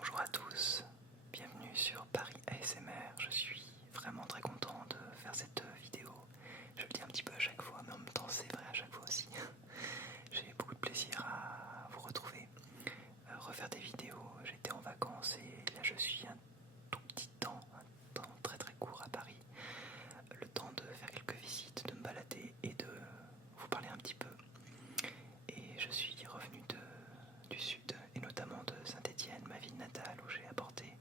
Bonjour à tous, bienvenue sur Paris ASMR. Je suis vraiment très content de faire cette vidéo. Je le dis un petit peu à chaque fois, mais en même temps c'est vrai à chaque fois aussi. J'ai beaucoup de plaisir à vous retrouver, refaire des vidéos. J'étais en vacances et là je suis un tout petit temps, un temps très très court à Paris. Le temps de faire quelques visites, de me balader et de vous parler un petit peu. Et je suis revenu du sud et notamment de Saint-Étienne, ma ville natale, où j'ai apporté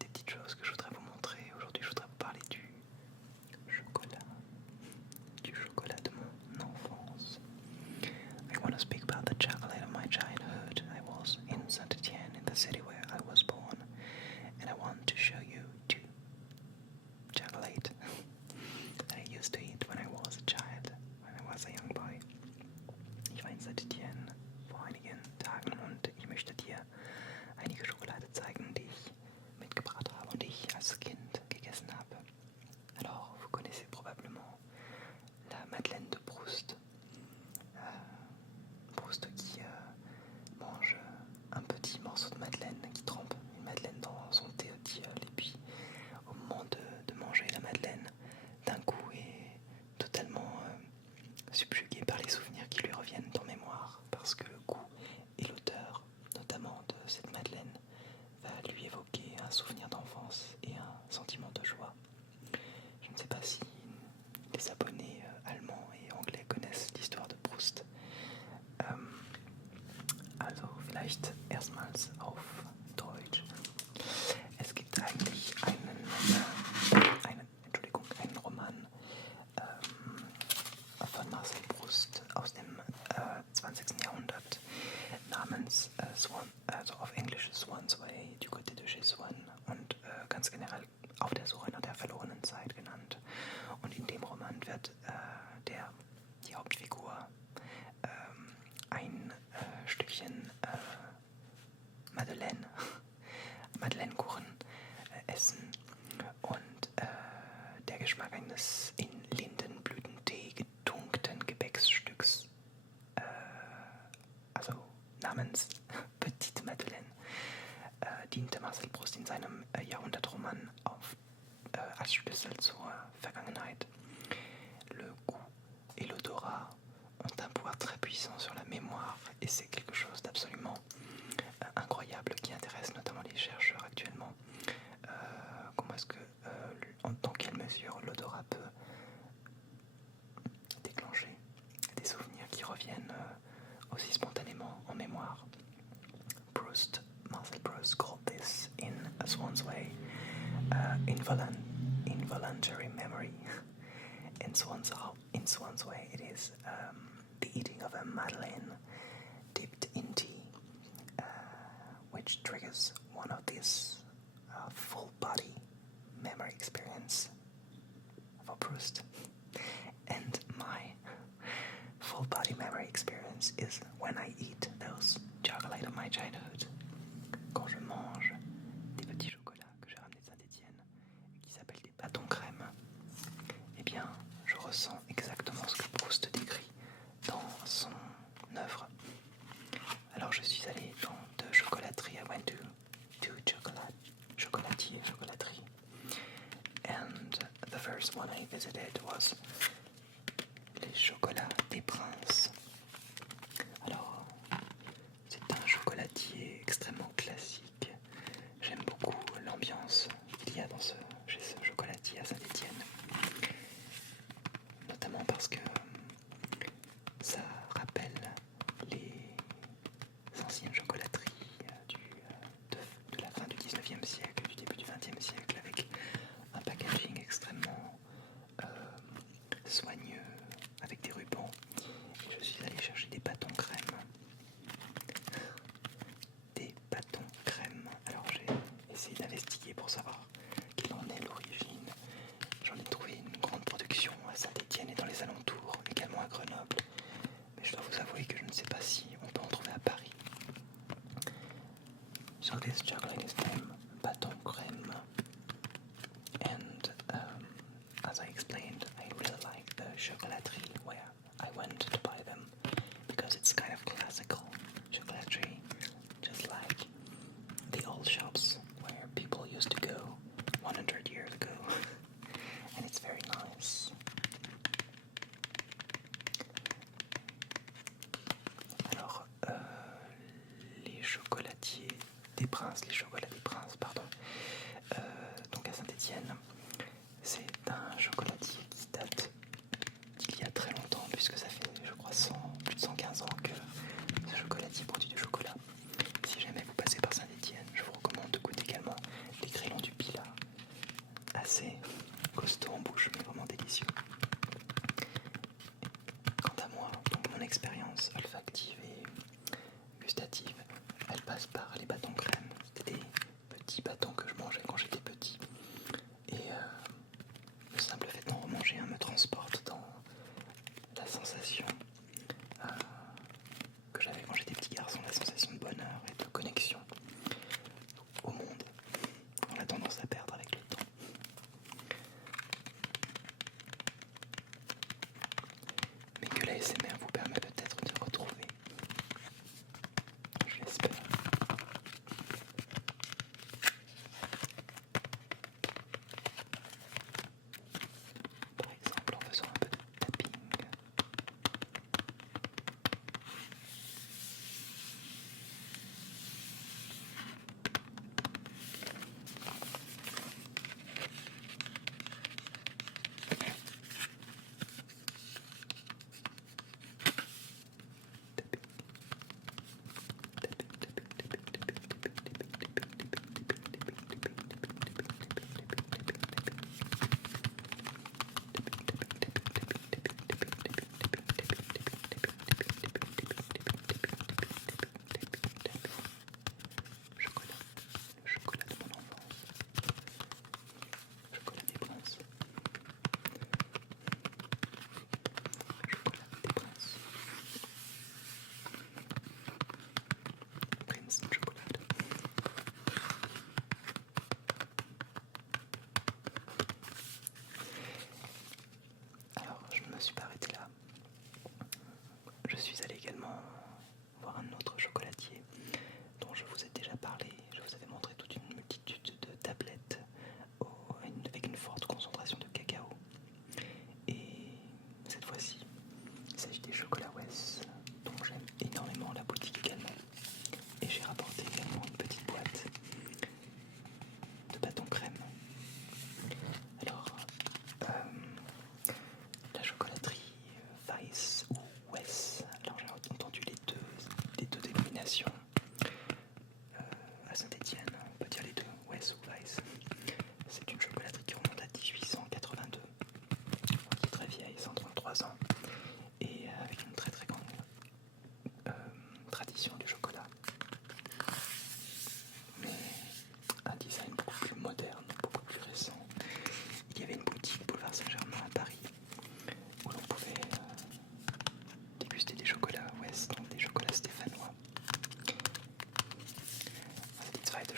des petites choses que je voudrais vous montrer. Aujourd'hui je voudrais vous parler du chocolat de mon enfance. I want to speak about the chocolate of my childhood. I was in Saint-Étienne, in the city where I was born, and I want to show you two chocolate that I used to eat when I was a child, when I was a young boy. Ich war in Saint-Étienne vor einigen Tagen und ich möchte dir einige Schokolade zeigen, die ich mitgebracht habe und die ich als Kind gegessen habe. Alors, vous connaissez probablement la Madeleine de Proust. Proust qui mange un petit morceau de madeleine, qui trempe une madeleine dans son thé au tilleul, et puis au moment de manger la madeleine, d'un coup est totalement subjugué par les souvenirs qui lui reviennent en mémoire, parce que le goût et l'odeur, notamment de cette madeleine, va lui évoquer un souvenir d'enfance et un sentiment de joie. Je ne sais pas si les abonnés allemands et anglais connaissent l'histoire de Proust. Also vielleicht erstmals auf Deutsch. Es gibt eigentlich einen Roman von Marcel Proust aus dem 20. Jahrhundert namens Swan, also auf Englisch Swan's Way, du côté de chez Swan, und ganz generell Auf der Suche nach der verlorenen Zeit genannt. Und in dem Roman wird die Hauptfigur ein Stückchen Madeleinekuchen essen und der Geschmack eines in Lindenblütentee getunkten Gebäcksstücks, also namens Petite Madeleine, diente Marcel Proust in seinem Jahrhundertroman als Schlüssel zur Vergangenheit. Le goût et l'odorat ont un pouvoir très puissant sur la mémoire et c'est quelque chose d'absolument incroyable qui intéresse notamment les chercheurs actuellement. Comment est-ce que, dans quelle mesure l'odorat peut déclencher des souvenirs qui reviennent aussi spontanément en mémoire. Marcel Proust called this in A Swan's Way involuntary memory. In Swan's Way it is the eating of a madeleine dipped in tea, which triggers one of these full body memory experience for Proust. And my full body memory experience is when I eat those chocolate of my childhood. Quand je mange des petits chocolats que j'ai ramenés de Saint-Étienne et qui s'appellent des bâtons crème, eh bien, je ressens exactement ce que Proust décrit dans son œuvre. Alors, je suis allé dans deux chocolateries. I went to chocolatier, chocolaterie. And the first one I visited was les chocolats des princes. Alors, c'est un chocolatier extrêmement classique. J'aime beaucoup l'ambiance qu'il y a chez ce chocolatier à Saint-Étienne. Notamment parce que ça rappelle les anciennes chocolateries de la fin du 19e siècle, du début du 20e siècle, avec un packaging extrêmement soigneux, avec des rubans. Et je suis allé chercher des bâtons crème. Alors j'ai essayé d'investiguer pour savoir quelle en est l'origine. J'en ai trouvé une grande production à Saint-Étienne et dans les alentours, également à Grenoble. Mais je dois vous avouer que je ne sais pas si on peut en trouver à Paris. So this chocolate is named Bâton Crème. And as I explained, I really like the chocolaterie where I went to buy them because it's kind of classical chocolaterie, just like des Princes, les chocolats des Princes, pardon. Donc à Saint-Étienne, c'est un chocolatier qui date d'il y a très longtemps, puisque ça fait, je crois, plus de 115 ans que ce chocolatier produit du chocolat. Si jamais vous passez par Saint-Étienne, je vous recommande de goûter également les grêlons du Pilat, assez costaud en bouche, mais vraiment délicieux. Quant à moi, donc mon expérience olfactive et gustative, elle passe par les bâtons crème. C'était des petits bâtons que je mangeais quand j'étais petit. Et le simple fait d'en remanger un me transporte dans la sensation que j'avais quand j'étais petit garçon, la sensation de bonheur et de connexion au monde. On a tendance à perdre avec le temps. Mais que la SMR vous permet peut-être de retrouver. Je l'espère. Par exemple en faisant un peu de tapping. Le chocolat de mon enfance. Chocolat des princes. Chocolat des princes. Prince Chocolate. Alors, je ne me suis pas arrêté là. Je suis allé également voir un autre chocolatier dont je vous ai déjà parlé. Je vous avais montré toute une multitude de tablettes avec une forte concentration de cacao. Et cette fois-ci, il s'agit des chocolats Wess, dont j'aime énormément la boutique également. Et j'ai rapporté également une petite boîte de bâtons crème. Alors, la chocolaterie Weiss ou Wess, alors j'ai entendu les deux dénominations. À Saint-Étienne, on peut dire les deux, Wess ou Weiss. C'est une chocolaterie qui remonte à 1882, qui est très vieille, 133 ans, et avec une très très grande tradition du chocolat. Mais un design beaucoup plus moderne, beaucoup plus récent. Il y avait une boutique boulevard Saint-Germain à Paris où l'on pouvait déguster des chocolats Wess, donc des chocolats stéphanois. Die zweite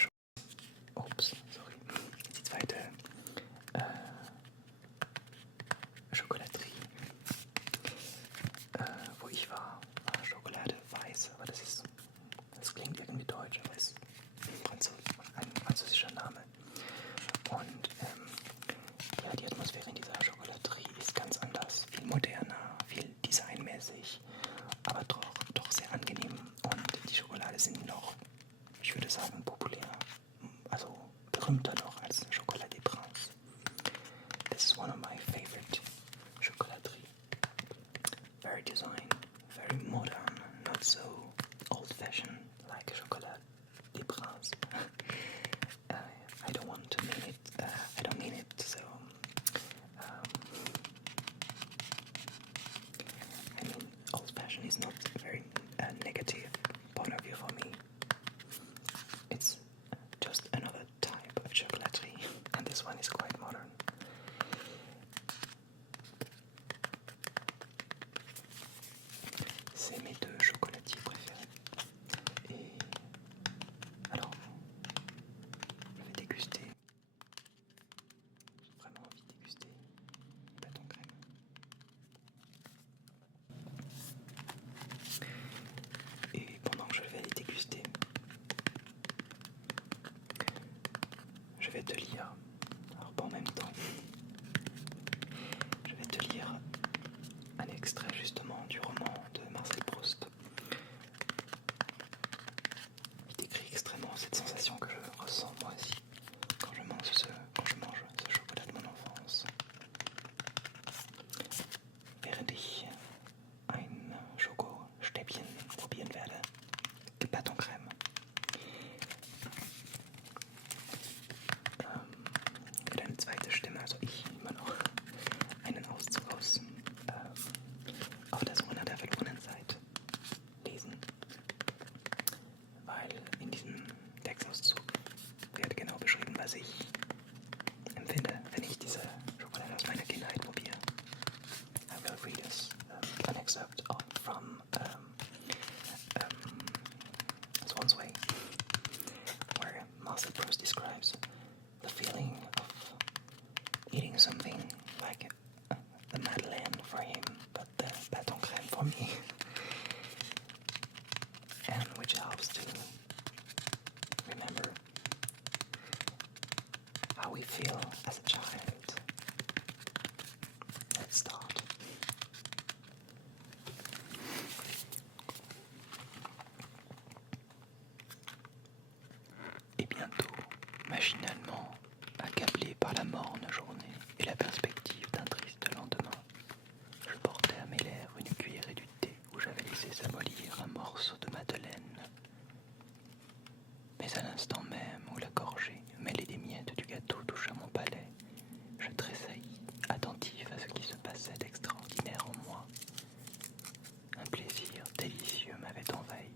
Chocolaterie, wo ich war Schokolade Weiß, aber das klingt irgendwie deutsch, aber ist ein französischer Name. Und ja, die Atmosphäre in dieser Chocolaterie ist ganz anders, viel moderner, viel designmäßig, aber doch sehr angenehm. Und die Schokolade sind noch, ich würde sagen, populär, also berühmter noch als Chocolat des Princes. This is one of my favorite chocolaterie. Very designed, very modern, not so old-fashioned like Chocolat des Princes. I don't want to mean it. I don't mean it so. I mean, old-fashioned is not a very negative point of view for me. It's just another type of chocolaterie, and this one is quite modern. C'est mes deux chocolatiers préférés. Et alors, je vais déguster. J'ai vraiment envie de déguster le bâton crème. Et pendant que je vais les déguster, je vais te lire, alors pas en même temps, je vais te lire un extrait justement du roman de Marcel Proust, excerpt from Swan's Way, where Marcel Proust describes the feeling of eating something like the Madeleine for him, but the pâte en crème for me, and which helps to remember how we feel as a child. Let's start. Et bientôt, machinalement, accablé par la morne journée et la perspective d'un triste lendemain, je portais à mes lèvres une cuillerée du thé où j'avais laissé s'amollir un morceau de madeleine. Mais à l'instant même où la gorgée mêlée des miettes du gâteau toucha mon palais, je tressaillis, attentif à ce qui se passait d'extraordinaire en moi. Un plaisir délicieux m'avait envahi.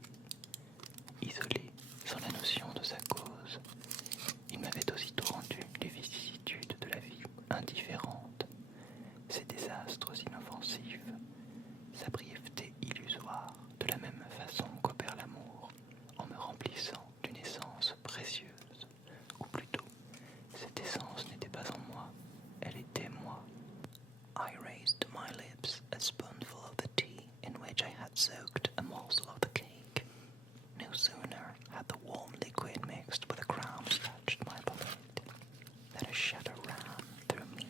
Isolé, sans la notion de sa cause, il m'avait aussitôt rendu les vicissitudes de la vie indifférentes, ses désastres inoffensifs, sa brièveté illusoire, de la même façon qu'opère l'amour, en me remplissant d'une essence précieuse, ou plutôt, cette essence n'était pas en moi, elle était moi. I raised to my lips a spoonful of the tea in which I had soaked a morsel of the cake. No sooner had the warm liquid mixed with the crumbs touched my palate than a shudder ran through me,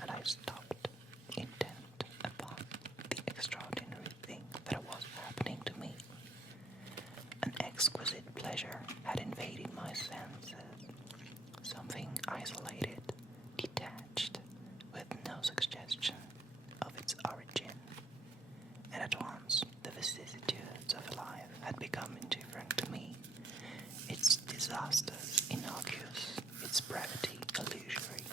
and I stopped, intent upon the extraordinary thing that was happening to me. An exquisite pleasure had invaded my senses, something isolated, detached, with no suggestion of its origin, and at once the vicissitudes of life had become indifferent to me, its disasters innocuous, its brevity illusory.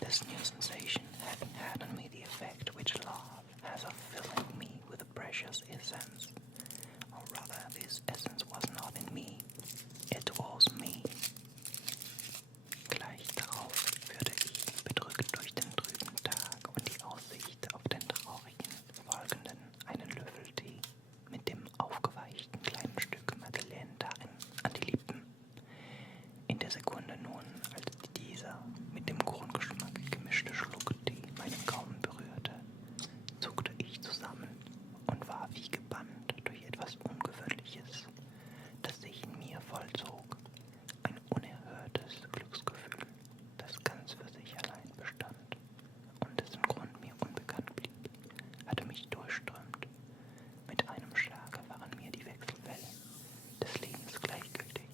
This new sensation having had on me the effect which love has of filling me with a precious essence, or rather this essence was not in me, it was me. Gleich darauf führte ich, bedrückt durch den trüben Tag und die Aussicht auf den traurigen folgenden, einen Löffel Tee mit dem aufgeweichten kleinen Stück Madeleine darin an die Lippen. In der Sekunde nun, als dieser mit dem Grundgeschmack gemischte Schluck Tee meinen Gaumen berührte, zuckte ich zusammen und war wie gebannt durch etwas Ungewöhnliches, das sich in mir vollzog, ein unerhörtes Glücksgefühl, das ganz für sich allein bestand und dessen Grund mir unbekannt blieb, hatte mich durchströmt. Mit einem Schlage waren mir die Wechselwellen des Lebens gleichgültig,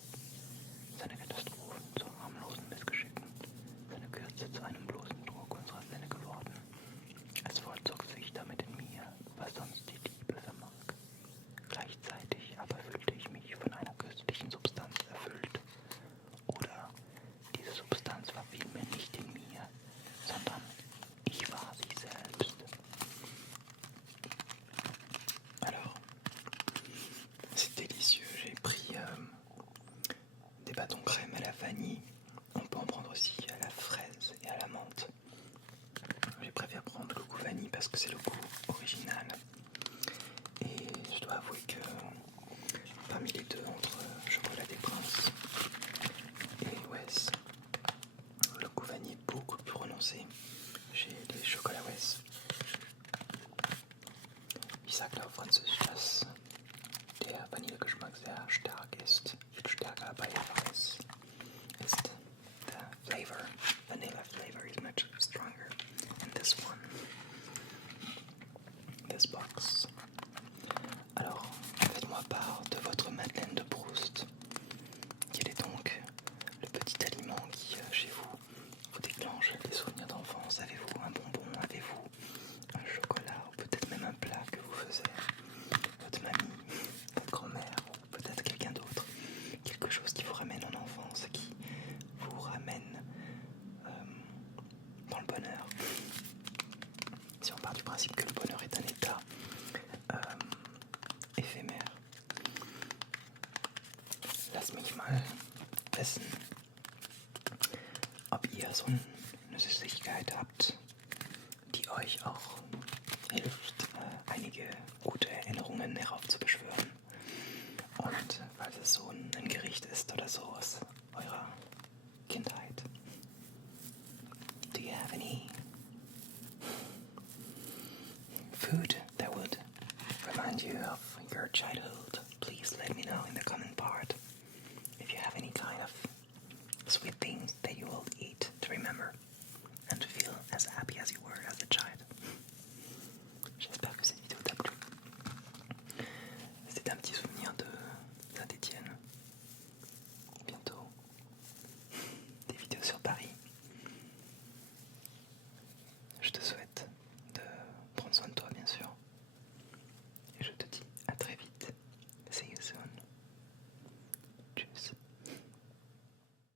seine Katastrophen zu harmlosen Missgeschicken, seine Kürze zu einem bloßen Druck unserer Sinne geworden. Es vollzog sich damit in mir, was sonst die Liebe vermag. Gleichzeitig aber fühlte ich mich von einer köstlichen Substanz erfüllt. Oder diese Substanz war vielmehr nicht in mir, sondern ich war sie selbst. Alors, c'est délicieux. J'ai pris des bâtons crème à la vanille. On peut en prendre aussi à la fraise et à la menthe. J'ai préféré prendre le goût vanille parce que c'est le goût original. Et je dois avouer que parmi les deux, entre Chocolat des Princes et Wes, le goût vanille est beaucoup plus prononcé chez les Chocolat Wes. Ich sag glaube französisch, dass der Vanillegeschmack sehr stark ist, viel stärker bei Wes ist. The flavor, vanilla flavor is much stronger in this one, this box. Alors, faites-moi part de votre Madeleine de Proust. Quel est donc le petit aliment qui, chez vous, vous déclenche des souvenirs d'enfance? Avez-vous un bonbon? Avez-vous un chocolat? Ou peut-être même un plat que vous faisiez? Votre mamie, votre grand-mère, ou peut-être quelqu'un d'autre? Quelque chose qui vous ramène en enfance, qui vous ramène dans le bonheur. Si on part du principe que le bonheur est un état éphémère. Lasst mich mal wissen, ob ihr so eine Süßigkeit habt, die euch auch hilft, einige gute Erinnerungen heraufzubeschwören. Und falls es so ein Gericht ist oder so aus eurer Kindheit. Do you have any food that would remind you of your childhood? Please let me know in the comment part if you have any kind of sweet things that you will eat to remember and to feel as happy as you were as a child. J'espère que cette vidéo t'a plu. C'est un petit souvenir de Saint-Étienne. Bientôt, des vidéos sur Paris.